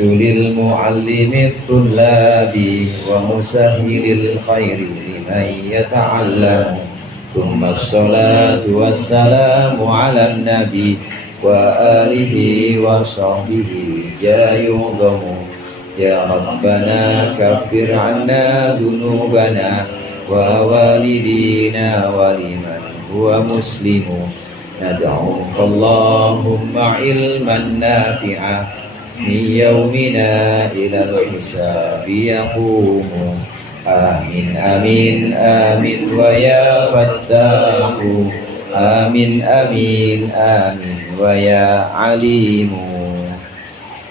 للمعلم الطلاب ومسهل الخير لمن يتعلم ثم الصلاة والسلام على النبي وآله وصحبه يا يعظم يا ربنا كفر عنا ذنوبنا ووالدينا ولمن هو مسلم ندعوك اللهم علما نافعا من يومنا إلى الحساب يقوم آمين آمين آمين ويا فتاح آمين آمين آمين ويا عليم.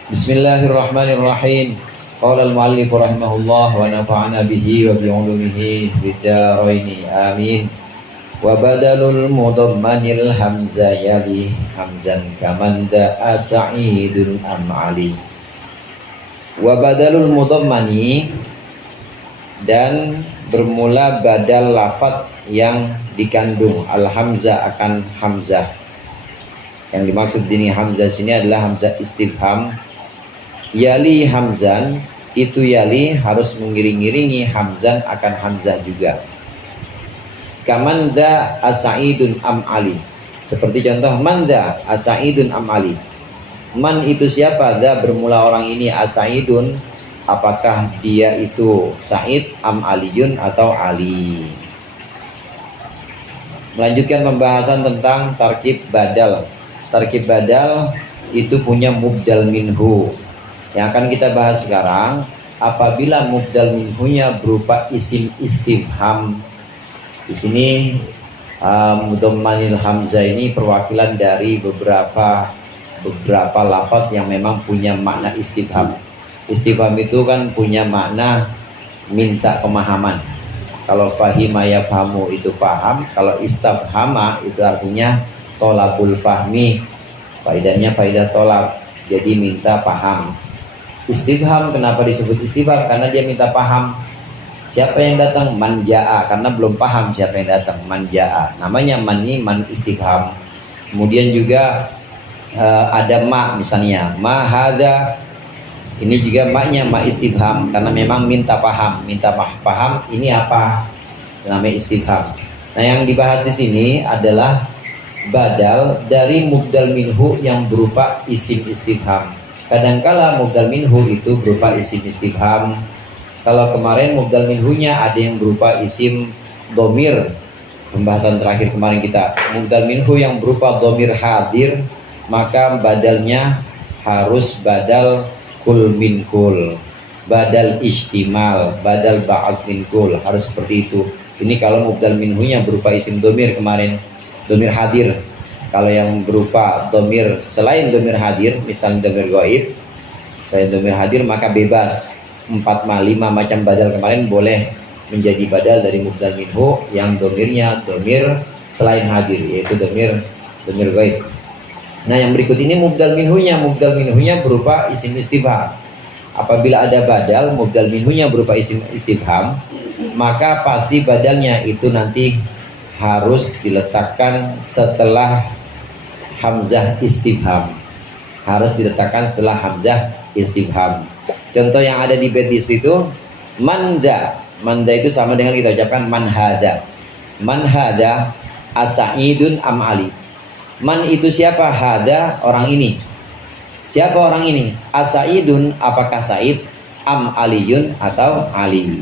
Bismillahirrahmanirrahim. Qala al-muallif rahimahullah wa nafa'ana bihi wa bi'ulumihi bid-daraini amin. Wa badalul mudammanil hamza yali hamzan kamanda asa'idul am'ali. Wa badalul mudammani, dan bermula badal lafadz yang dikandung al-hamzah akan hamzah. Yang dimaksud ini hamzah sini adalah hamzah istifham. Yali hamzan, itu yali harus mengiring-iringi hamzan akan hamzah juga. Kamanda asaidun am ali, seperti contoh manda asaidun am ali. Man itu siapa? Da bermula orang ini asaidun, apakah dia itu Said am aliyun atau Ali. Melanjutkan pembahasan tentang tarkib badal. Tarkib badal itu punya mubdal minhu. Yang akan kita bahas sekarang, apabila mubdal minhunya berupa isim istifham. Di sini mudammanil hamzah ini perwakilan dari beberapa lafaz yang memang punya makna istifham. Istifham itu kan punya makna minta pemahaman. Kalau fahima yafhamu itu paham, kalau istafhama itu artinya tolabul fahmi, faidahnya faidah tolab, jadi minta paham. Istifham, kenapa disebut istifham? Karena dia minta paham. Siapa yang datang? Manja'a, karena belum paham siapa yang datang. Manja'a, namanya man ini man istifham. Kemudian juga ada ma, misalnya ma hadza, ini juga maknya ma istifham, karena memang minta paham. Minta paham ini apa? Namanya istifham. Nah, yang dibahas di sini adalah badal dari mubdal minhu yang berupa isim istifham. Kadangkala mubdal minhu itu berupa isim istifham. Kalau kemarin mubdal minhunya ada yang berupa isim domir. Pembahasan terakhir kemarin kita mubdal minhu yang berupa domir hadir, maka badalnya harus badal kul min kul, badal istimal, badal ba'ad min kul, harus seperti itu. Ini kalau mubdal minhunya berupa isim domir kemarin, domir hadir. Kalau yang berupa domir selain domir hadir, misalnya domir goib, selain domir hadir, maka bebas. 4-5 macam badal kemarin boleh menjadi badal dari mubdal minhu yang domirnya domir selain hadir, yaitu domir goib. Nah, yang berikut ini mubdal minhunya berupa isim istifham. Apabila ada badal mubdal minhunya berupa isim istifham, maka pasti badalnya itu nanti harus diletakkan setelah hamzah istifham. Harus diletakkan setelah hamzah istifham. Contoh yang ada di bait di situ, manda. Manda itu sama dengan kita ucapkan manhada. Manhada asaidun am ali. Man itu siapa? Hada, orang ini. Siapa orang ini? Asaidun, apakah Said? Am aliyun, atau Ali.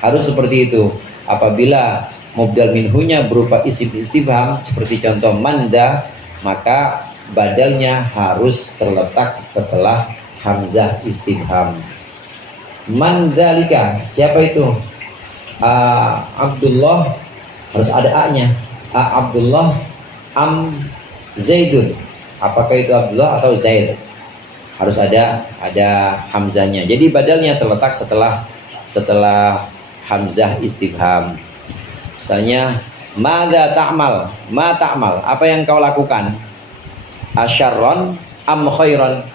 Harus seperti itu. Apabila mubdal minhunya berupa isim istifham seperti contoh manda, maka badalnya harus terletak setelah hamzah istifham. Mandalika, siapa itu? Abdullah, harus ada a-nya. Abdullah am Zaidun, apakah itu Abdullah atau Zaid? Harus ada hamzahnya. Jadi badalnya terletak setelah hamzah istifham. Misalnya madza ta'mal, ma ta'mal, apa yang kau lakukan? Asyarron am khairon,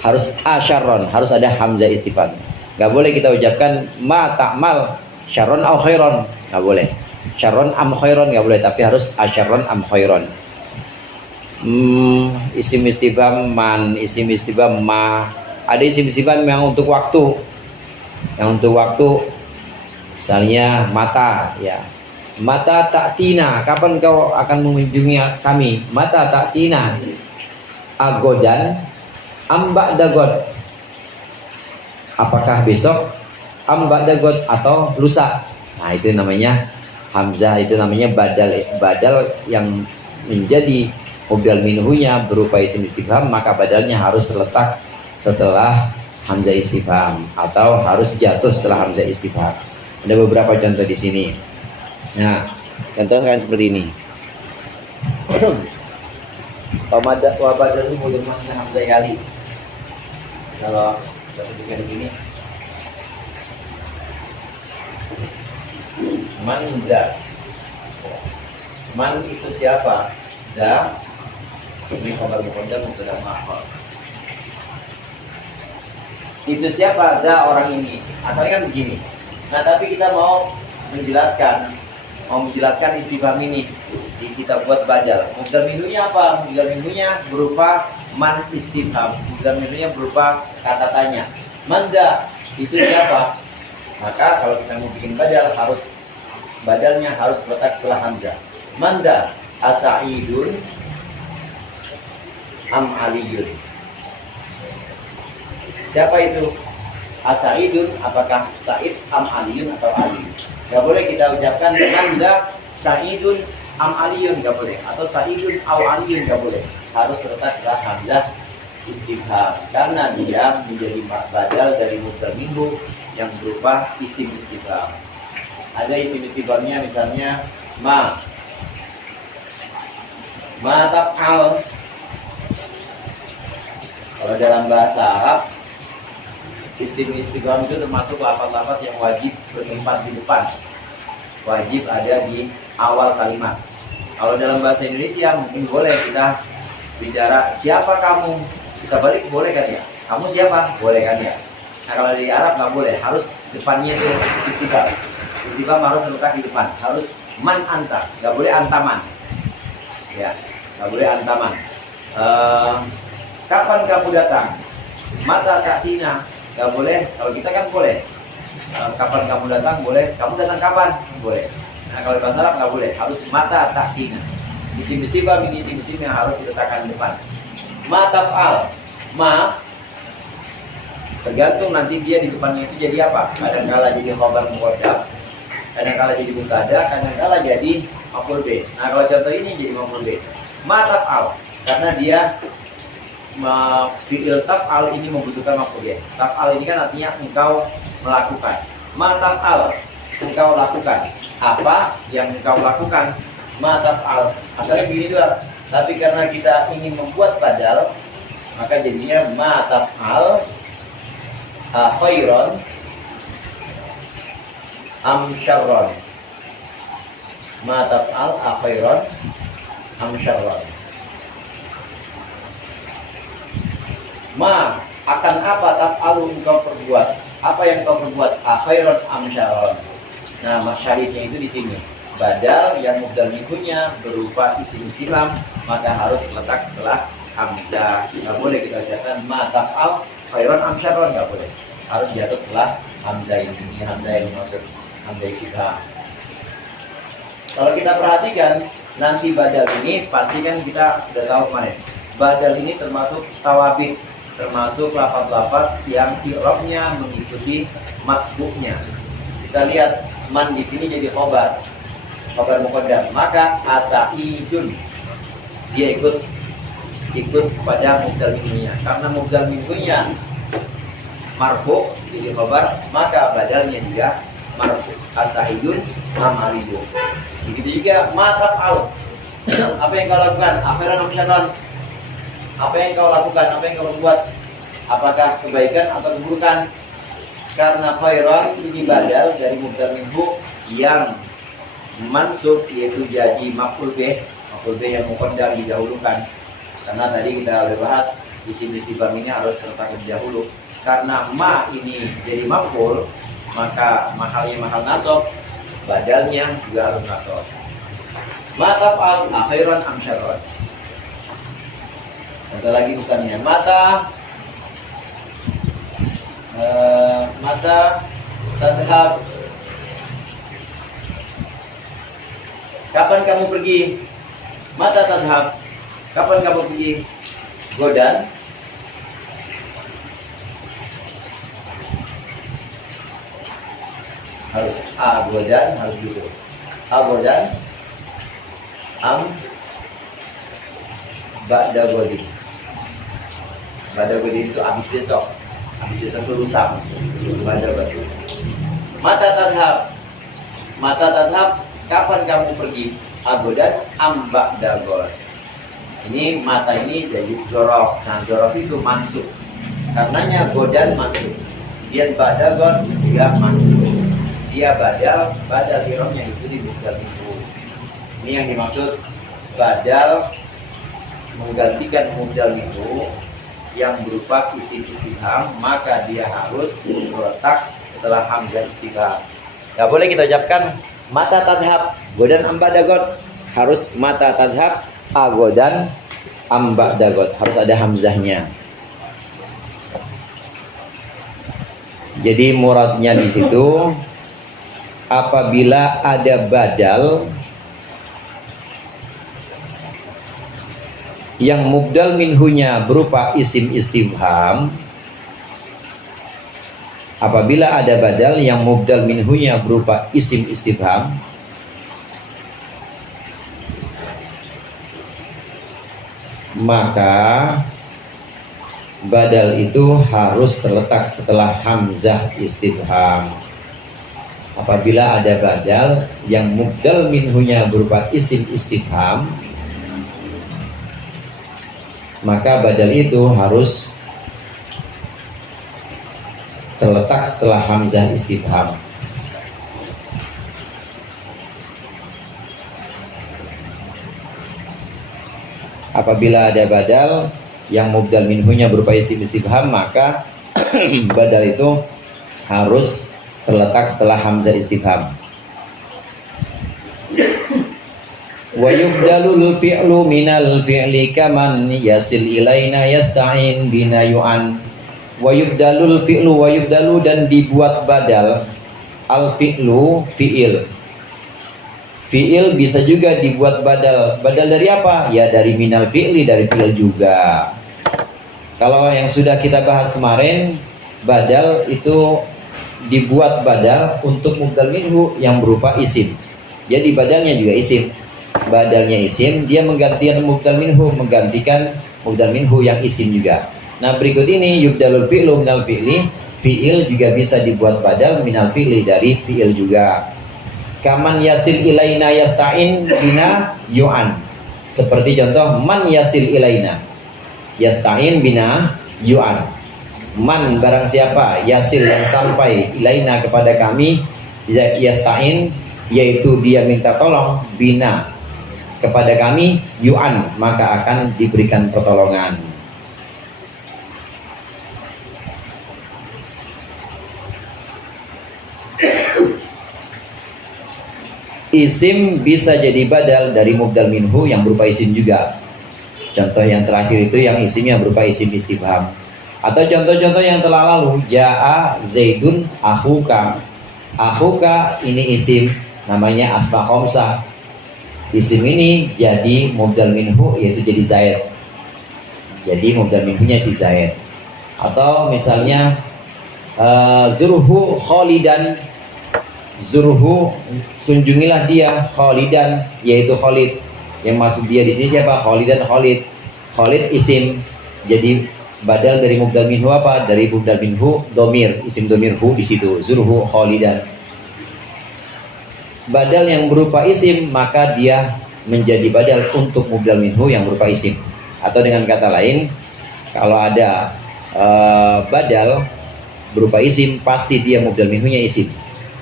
harus asyarron, harus ada hamzah istifham. Gak boleh kita ucapkan ma ta'mal syarron au khairon, gak boleh. Syarron am khairon gak boleh, tapi harus asyarron am khairon. Isim istifham man, isim istifham ma, Ada isim istifham yang untuk waktu. Yang untuk waktu, misalnya mata, ya. Mata ta'tina, kapan kau akan mengunjungi kami? Mata ta'tina, agodan, ambak dagod. Apakah besok, ambak dagod, atau lusa? Nah, itu namanya hamzah, itu namanya badal yang menjadi mubdal minhunya berupa isim istifham, maka badalnya harus terletak setelah hamzah istifham atau harus jatuh setelah hamzah istifham. Ada beberapa contoh di sini. Nah, contoh kan seperti ini. Wabadal itu mulai masuk hamzah kali. Kalau kita sebutkan di sini, manda. Man itu siapa? Da. Ini khabar muqaddam mubtada muakhar. Itu siapa? Da, orang ini. Asalnya kan begini. Nah, tapi kita mau menjelaskan istifham ini. Kita buat badal. Mubdal minhunya apa? Mubdal minhunya berupa man istifham. Mubdal minhunya berupa kata tanya. Manda itu siapa? Maka kalau kita mau bikin badalnya harus terletak setelah hamzah. Manda asaidun am aliyun. Siapa itu? Asaidun, apakah Said am aliyun atau Ali? Gak boleh kita ucapkan manda saidun am aliyun, gak boleh. Atau saidun au aliyun, gak boleh. Harus terletak setelah hamzah istifham, karena dia menjadi badal dari mubdal minhu yang berupa isim istifham. Ada isim istifhamnya, misalnya ma taf'al. Kalau dalam bahasa Arab, isim istifham itu termasuk lafaz-lafaz yang wajib bertempat di depan, wajib ada di awal kalimat. Kalau dalam bahasa Indonesia mungkin boleh kita bicara siapa kamu, kita balik boleh kan ya, kamu siapa, boleh kan ya. Nah, kalau di Arab nggak boleh, harus depannya itu istifham. Istifham harus terletak di depan, harus man anta, nggak boleh antaman, ya, nggak boleh antaman. Kapan kamu datang? Mata ta'tina, nggak boleh. Kalau kita kan boleh. Kapan kamu datang? Boleh. Kamu datang kapan? Boleh. Nah, kalau di bahasa Arab nggak boleh, harus mata ta'tina. Isim istifham ini isim yang harus diletakkan di depan. Ma taf'al, ma tergantung nanti dia di depannya itu jadi apa. Kadang-kala jadi khabar muqaddam, kadang-kala jadi mubtada, kadang-kala jadi maf'ul bih. Nah, kalau contoh ini jadi maf'ul bih. Ma taf'al, karena dia fi'il taf'al ini membutuhkan maf'ul bih. Taf'al ini kan artinya engkau melakukan. Ma taf'al, engkau lakukan. Apa yang engkau lakukan? Ma taf'al. Asalnya begini doang. Tapi karena kita ingin membuat badal, maka jadinya ma taf'al khairan am syarran. Ma taf'al khairan am syarran. Ma akan apa taf'alu engkau perbuat? Apa yang kau perbuat? Khairan am syarran. Nah, masyahidnya itu di sini. Badal yang mubdal minhunya berupa isim istifham, maka harus terletak setelah hamzah. Nggak boleh kita ucapkan ma taf'al khairan am syarran, nggak boleh. Harus jatuh setelah hamzah ini. Ini hamzah yang dimaksud hamzah istifham. Kalau kita perhatikan nanti badal ini, pasti kan kita sudah tahu kemarin. Badal ini termasuk tawabit, termasuk lafaz-lafaz yang i'rabnya mengikuti matbu'nya. Kita lihat man di sini jadi khabar muqaddam, maka asaidun dia ikut pada mubdal minhunya. Karena mubdal minhunya marfu jadi khabar, maka badalnya juga marfu. Asaidun amalidun. Begitu juga ma taf'al. Apa yang kau lakukan? Akhiran am syarran. Apa yang kau lakukan? Apa yang kau buat? Apakah kebaikan atau keburukan? Karena khairan ini badal dari mubdal minhu yang mansub, yaitu jadi maf'ul bih yang muqaddam didahulukan. Karena tadi kita udah bahas isim istifham ini harus terletak lebih dahulu. Karena ma ini jadi maf'ul, maka mahalnya mahal nasab, badalnya juga harus nasab. Ma taf'al khairan am syarran. Contoh lagi misalnya mata Mata tadhab. Kapan kamu pergi? Mata tadhab. Kapan kamu pergi? Godan. Harus a godan, harus gitu. A godan. Ba'da godin. Ba'da godin itu habis besok. Habis besok itu lusa. Ba'da godin. Mata tadhab. Mata tadhab. Kapan kamu pergi? Agodan ba'da god. Ini mata ini jadi zorof. Nah zorof itu mansub. Karenanya godan mansub. Dia ba'da god juga mansub. Dia badal hiromnya itu di mubdal minhu. Ini yang dimaksud badal menggantikan mubdal minhu yang berupa isim istifham, maka dia harus terletak setelah hamzah istifham. Gak boleh kita ucapkan mata tadhab godan ba'da, harus mata tadhab agodan ba'da, harus ada hamzahnya. Jadi muradnya di situ apabila ada badal yang mubdal minhunya berupa isim istifham, apabila ada badal yang mubdal minhunya berupa isim istifham, maka badal itu harus terletak setelah hamzah istifham. Apabila ada badal yang mubdal minhunya berupa isim istifham, maka badal itu harus terletak setelah hamzah istifham. Apabila ada badal yang mubdal minhunya berupa isim istifham, maka badal itu harus terletak setelah hamzah istifham. Wa yubdalul fi'lu minal fi'li kaman yasil ilaina yasta'in bina yu'an. Wa yubdalul fi'lu, wa yubdalu, dan dibuat badal al fi'lu, fi'il. Fi'il bisa juga dibuat badal. Badal dari apa? Ya dari minal fi'li, dari fi'il juga. Kalau yang sudah kita bahas kemarin, badal itu dibuat badal untuk mubdal minhu yang berupa isim. Jadi badalnya juga isim. Badalnya isim, dia menggantikan mubdal minhu, menggantikan mubdal minhu yang isim juga. Nah berikut ini yubdalul fi'lu minal fi'li, fi'il juga bisa dibuat badal minal fi'li, dari fi'il juga. Kaman yasil ilaina yasta'in bina yu'an. Seperti contoh man yasil ilaina yasta'in bina yu'an. Man barang siapa, yasil yang sampai, ilaina kepada kami, yasta'in yaitu dia minta tolong, bina kepada kami, yu'an maka akan diberikan pertolongan. Isim bisa jadi badal dari mubdal minhu yang berupa isim juga. Contoh yang terakhir itu yang isimnya berupa isim istifham. Atau contoh-contoh yang telah lalu, ja'a zaidun akhuka. Akhuka ini isim, namanya asma khamsah. Isim ini jadi mubdal minhu, yaitu jadi zaid. Jadi mubdal minhunya si zaid. Atau misalnya zurhu khalidan. Zurhu, kunjungilah dia, khalidan, yaitu Khalid. Yang maksud dia di sini siapa? Khalidan, Khalid. Khalid isim, jadi badal dari mubdal minhu apa? Dari mubdal minhu domir, isim domir hu di situ. Zurhu khalidan. Badal yang berupa isim, maka dia menjadi badal untuk mubdal minhu yang berupa isim. Atau dengan kata lain, kalau ada badal berupa isim, pasti dia mubdal minhunya isim.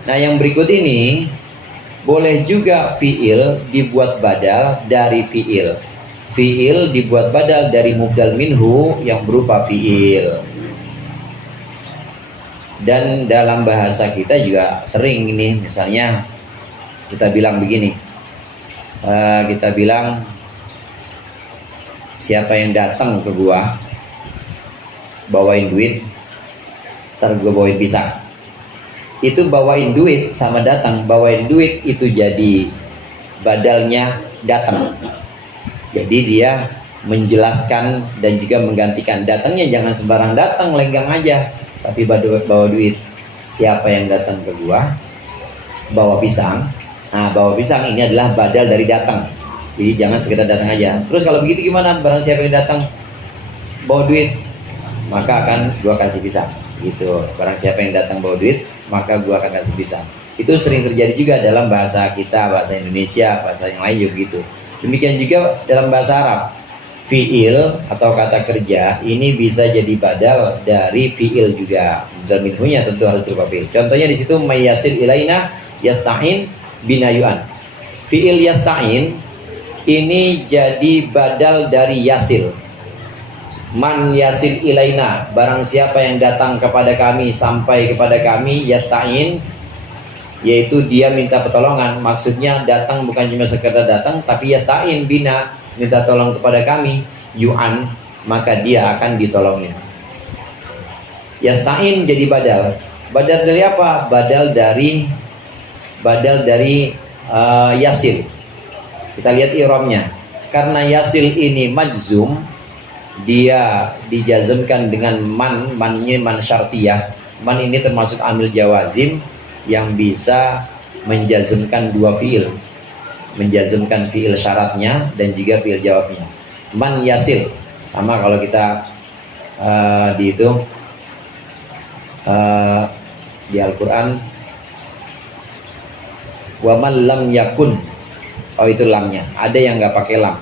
Nah yang berikut ini boleh juga fi'il dibuat badal dari fi'il. Fi'il dibuat badal dari mubdal minhu yang berupa fi'il. Dan dalam bahasa kita juga sering ini, misalnya kita bilang begini, kita bilang siapa yang datang ke gua bawain duit, ntar gua bawain pisang. itu bawain duit sama datang. Bawain duit itu jadi badalnya datang. Jadi dia menjelaskan dan juga menggantikan. Datangnya jangan sembarang datang lenggang aja, tapi bawa duit. Siapa yang datang ke gua bawa pisang, nah bawa pisang ini adalah badal dari datang. Jadi jangan sekedar datang aja. Terus kalau begitu gimana? Barang siapa yang datang bawa duit, maka akan gua kasih pisang gitu. Barang siapa yang datang bawa duit, maka gua akan kasih pisang. Itu sering terjadi juga dalam bahasa kita, bahasa Indonesia, bahasa yang lain juga gitu. Demikian juga dalam bahasa Arab, fiil atau kata kerja ini bisa jadi badal dari fiil juga. Dan minhunya tentu harus berupa fiil. Contohnya di situ mayyasil ilaina yasta'in binayuan. Fiil yasta'in ini jadi badal dari yasil. Man yasil ilaina, barang siapa yang datang kepada kami, sampai kepada kami, yasta'in, yaitu dia minta pertolongan. Maksudnya datang bukan cuma sekedar datang, tapi yasta'in bina, minta tolong kepada kami, yu'an, maka dia akan ditolongin. Yasta'in jadi badal. Badal dari apa? Badal dari yasil. Kita lihat i'rabnya. Karena yasil ini majzum, dia dijazmkan dengan mannya man syartiyah. Man ini termasuk amil jawazim yang bisa menjazmkan dua fiil, menjazmkan fiil syaratnya dan juga fiil jawabnya. Man yasil, sama kalau kita di Al-Quran, wa man lam yakun, oh itu lamnya, ada yang nggak pakai lam.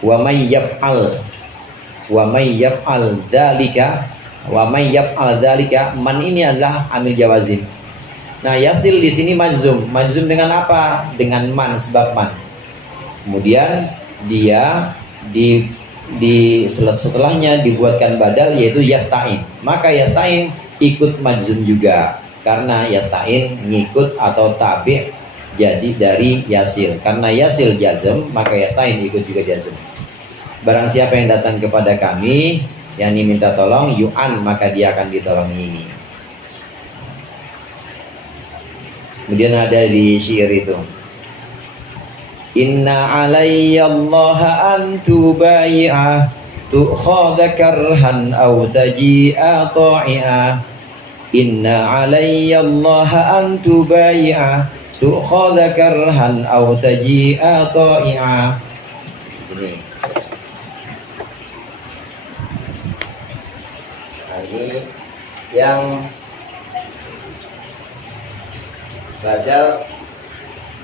Wa may yaf'al dalika, wa may yaf'al dalika, man ini adalah amil jawazim. Nah, yasil di sini majzum. Majzum dengan apa? Dengan man, sebab man. Kemudian dia setelahnya dibuatkan badal, yaitu yasta'in. Maka yasta'in ikut majzum juga, karena yasta'in ngikut atau tabi' jadi dari yasil. Karena yasil jazm, maka yasta'in ikut juga jazm. Barang siapa yang datang kepada kami, yang minta tolong, yu'an, maka dia akan ditolongi. Kemudian ada di syair itu, inna alayya Allah an tubayi'ah tu'khadha karhan aw taji'a ta'i'ah. Inna alayya Allah an tubayi'ah tu'khadha karhan aw taji'a ta'i'ah. Ini. Nah, ini yang badal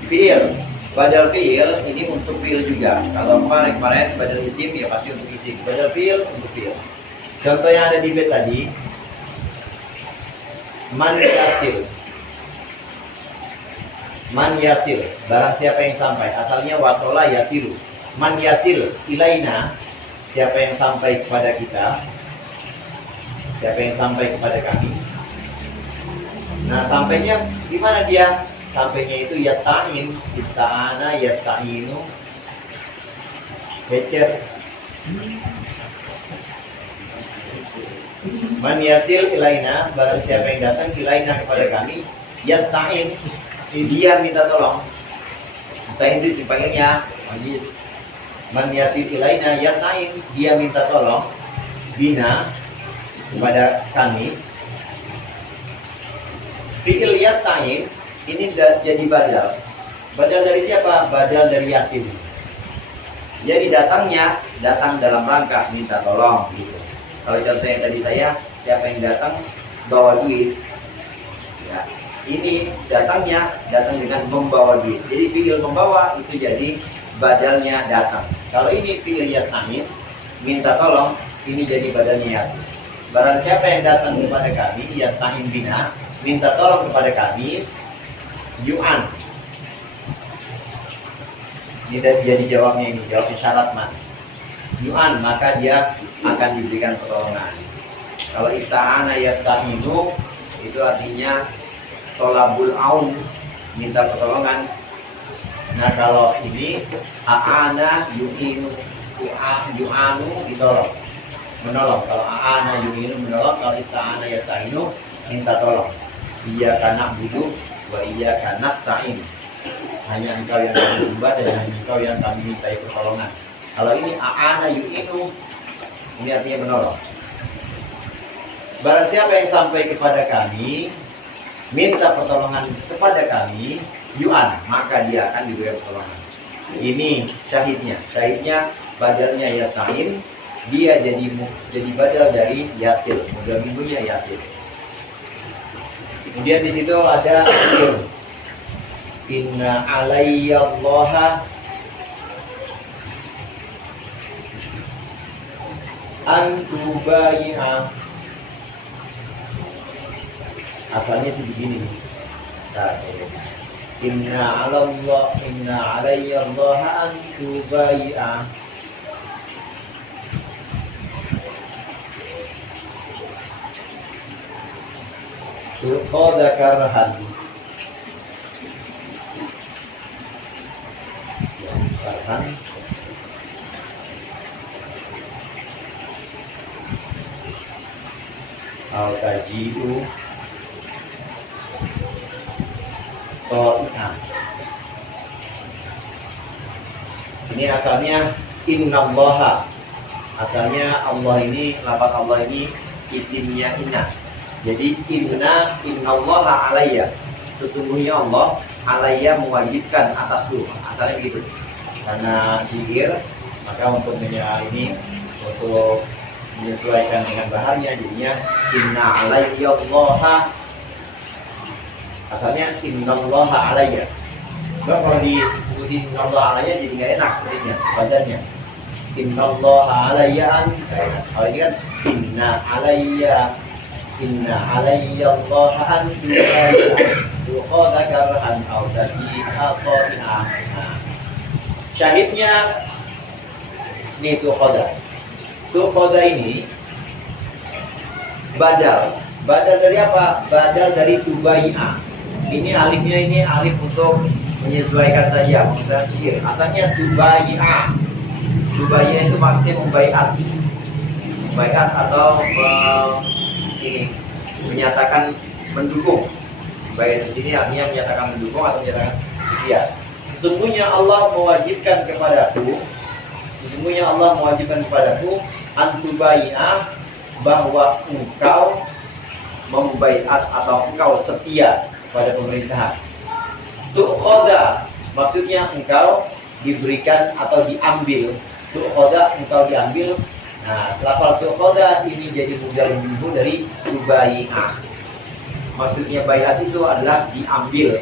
fiil. Badal fiil ini untuk fiil juga. Kalau kemarin badal isim ya pasti untuk isim. Badal fiil untuk fiil. Contoh yang ada di bait tadi, man yasil. Man yasil, barang siapa yang sampai. Asalnya wasola yasilu. Man yasil ilaina, siapa yang sampai kepada kita, siapa yang sampai kepada kami. Nah, sampainya di mana dia? Sampainya itu yasta'in, ista'ana, yasta'inu, becer. Man yasil ilaina, barang siapa yang datang ilaina kepada kami, yasta'in, dia minta tolong. Yasta'in itu dipanggilnya man yasil ilaina, yasta'in, dia minta tolong, bina, kepada kami. Fi'il yasta'in ini jadi badal. Badal dari siapa? Badal dari yasin. Jadi datangnya datang dalam rangka minta tolong gitu. Kalau contoh yang tadi siapa yang datang bawa duit. Ya, ini datang dengan membawa duit. Jadi fi'il membawa itu jadi badalnya datang. Kalau ini fi'il yasta'in minta tolong, ini jadi badalnya yasin. Barang siapa yang datang kepada kami, yasta'in bina, minta tolong kepada kami, yu'an. Ini jadi jawabnya, ini jawab syarat man. Yu'an, maka dia akan diberikan pertolongan. Kalau ista'ana yasta'inu, itu artinya tolabul aun, minta pertolongan. Nah, kalau ini a'ana yu'inu, yu'anu ditolong. menolong. Kalau a'ana yu'inu menolong, kalau ista'ana yasta'inu minta tolong. Iyyaka na'budu wa iyyaka nasta'in. Hanya engkau yang kami sembah dan hanya engkau yang kami mintai pertolongan. Kalau ini a'ana yu'inu, ini artinya menolong. Barang siapa yang sampai kepada kami, minta pertolongan kepada kami, yu'an, maka dia akan diberi pertolongan. Ini syahidnya. Syahidnya badalnya yasta'in, dia jadi badal dari yasil. Modal minggunya yasil. Kemudian di situ ada inna alayyallaha an tubayi'a. Asalnya sih begini. Nah, inna alayyallaha an tubayi'a. Tuqada karhan. Karhan. Al-taji'u Ta'itah. Ini asalnya innallaha. Asalnya Allah ini, lafaz Allah ini isimnya inna. Jadi innallaha alayya. Sesungguhnya Allah alayya mewajibkan atasku. Asalnya begitu. Karena zikir, maka untuk ini untuk menyesuaikan dengan bahannya jadinya inna alayyallaha. Asalnya innallaha alayya. Nah, kalau disebutin innallaha alayya jadi nggak enak jadinya badannya. Innallaha alayya an. Kalau ini kan inna alayyallaha an tuqada karhan aw taji'a qari'ah. Syahidnya ini tuqada ini badal dari apa? Badal dari tubai'a. Ini alifnya ini alif untuk menyesuaikan saja pengusaha sihir. Asalnya tubai'a. Tubai'a itu maksudnya membaiat atau ini menyatakan mendukung. Baik di sini artinya menyatakan mendukung atau menyatakan setia. Sesungguhnya Allah mewajibkan kepadaku antubai'ah, bahwa engkau membaiat atau engkau setia pada pemerintahan. Tuqada maksudnya engkau diberikan atau diambil. Tuqada engkau diambil. Nah, lafal tuqada ini jadi mudhari minhu dari tubai'ah. Maksudnya baiat itu adalah diambil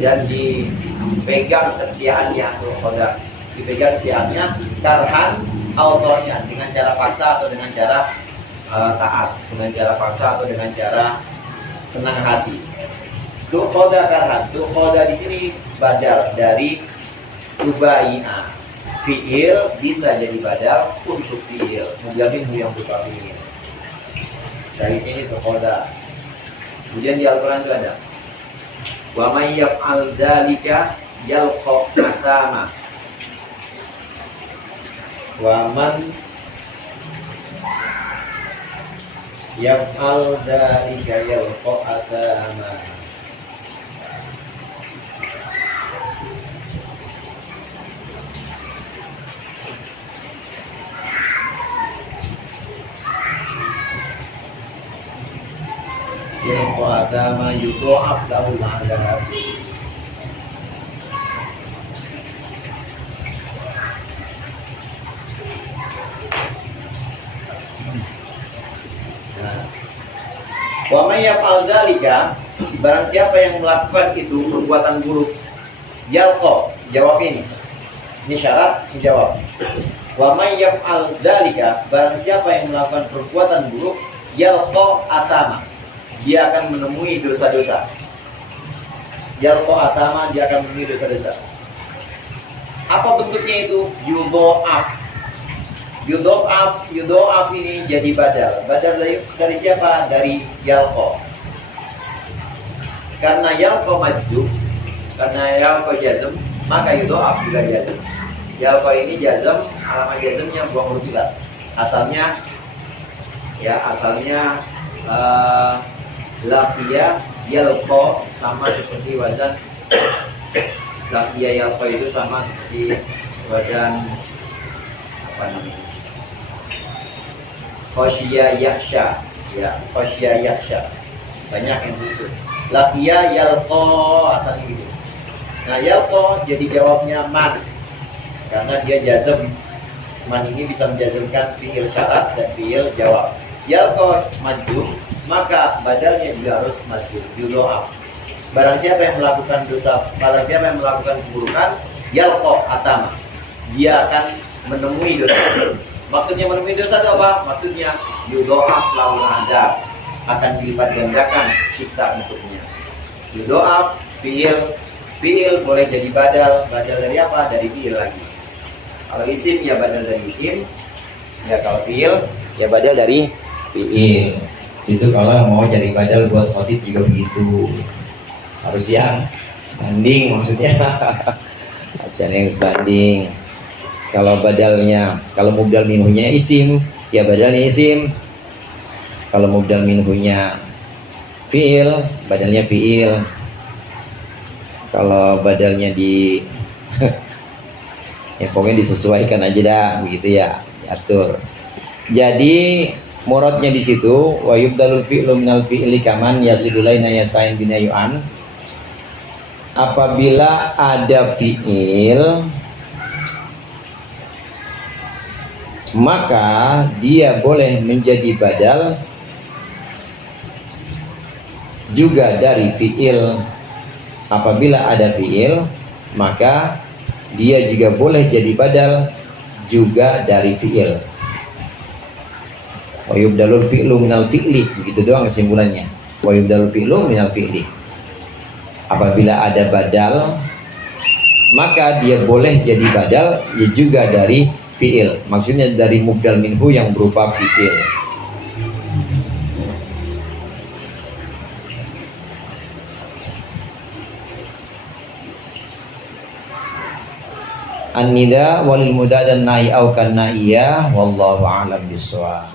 dan dipegang kesetiaannya. Tuqada dipegang kesetiaannya karhan autonya, dengan cara paksa atau dengan cara taat, dengan cara paksa atau dengan cara senang hati. Tuqada karhan. Tuqada di sini badal dari tubai'ah. Fi'il bisa jadi badal untuk fi'il. Mudzaminhu yang berupa fi'il. Dari ini tuqada. Kemudian di Al-Quran itu ada wa may yaf'al dzalika yalqa athama. Wa man yaf'al dzalika yalqa athama. Yalqa athama yudha'af lahu al-'adab. Wa may yaf'al dzalika, barang siapa yang melakukan itu perbuatan buruk, yalqa, jawab ini syarat dijawab. Wa may yaf'al dzalika, barang siapa yang melakukan perbuatan buruk, yalqa atama, dia akan menemui dosa-dosa. Yalqa atama, dia akan menemui dosa-dosa. Apa bentuknya itu? Yudha'af ini jadi badal. Badal dari siapa? Dari yalqa. Karena yalqa majzum, karena yalqa jazm, maka yudha'af juga jazm. Yalqa ini jazm, alamat jazmnya buang huruf ilat. Asalnya laqiya yalqa sama seperti wazan laqiya yalqa itu sama seperti wazan apa namanya? Khosya yakhsha. Ya, khosya yakhsha. Banyak yang begitu. Laqiya yalqa asalnya gitu. Nah, yalqa jadi jawabnya man. Karena dia jazm. Man ini bisa menjazmkan fi'il syarat dan fi'il jawab. Yalqa majzum, maka badalnya juga harus majzum, yudha'af. Barang siapa yang melakukan dosa, barang siapa yang melakukan keburukan, yalqa atama. Dia akan menemui dosa. Maksudnya menemui dosa itu apa? Maksudnya yudha'af lahu azab, akan dilipat gandakan siksa untuknya. Yudha'af fi'il boleh jadi badal dari apa? Dari fi'il lagi. Kalau isim ya badal dari isim. Ya kalau fi'il ya badal dari fi'il. Itu kalau mau cari badal buat khotib juga begitu. Harus yang sebanding maksudnya. Harus yang sebanding. Kalau badalnya, kalau mubdal minhunya isim, ya badalnya isim. Kalau mubdal minhunya fi'il, badalnya fi'il. Kalau badalnya di ya pokoknya disesuaikan aja dah begitu ya, diatur. Jadi muradnya di situ wa yubdalul fi'lu minal fi'li kaman yasidulaina yastain binayu'an. Apabila ada fi'il maka dia boleh menjadi badal juga dari fi'il. Apabila ada fi'il maka dia juga boleh jadi badal juga dari fi'il. Wa yubdalul fi'lu minal fi'li, begitu doang kesimpulannya. Wa yubdalul fi'lu minal fi'li. Apabila ada badal maka dia boleh jadi badal ya juga dari fi'il. Maksudnya dari mubdal minhu yang berupa fi'il. An-nida walil muda dan nahi au kan naiyah wallahu a'lam bishawab.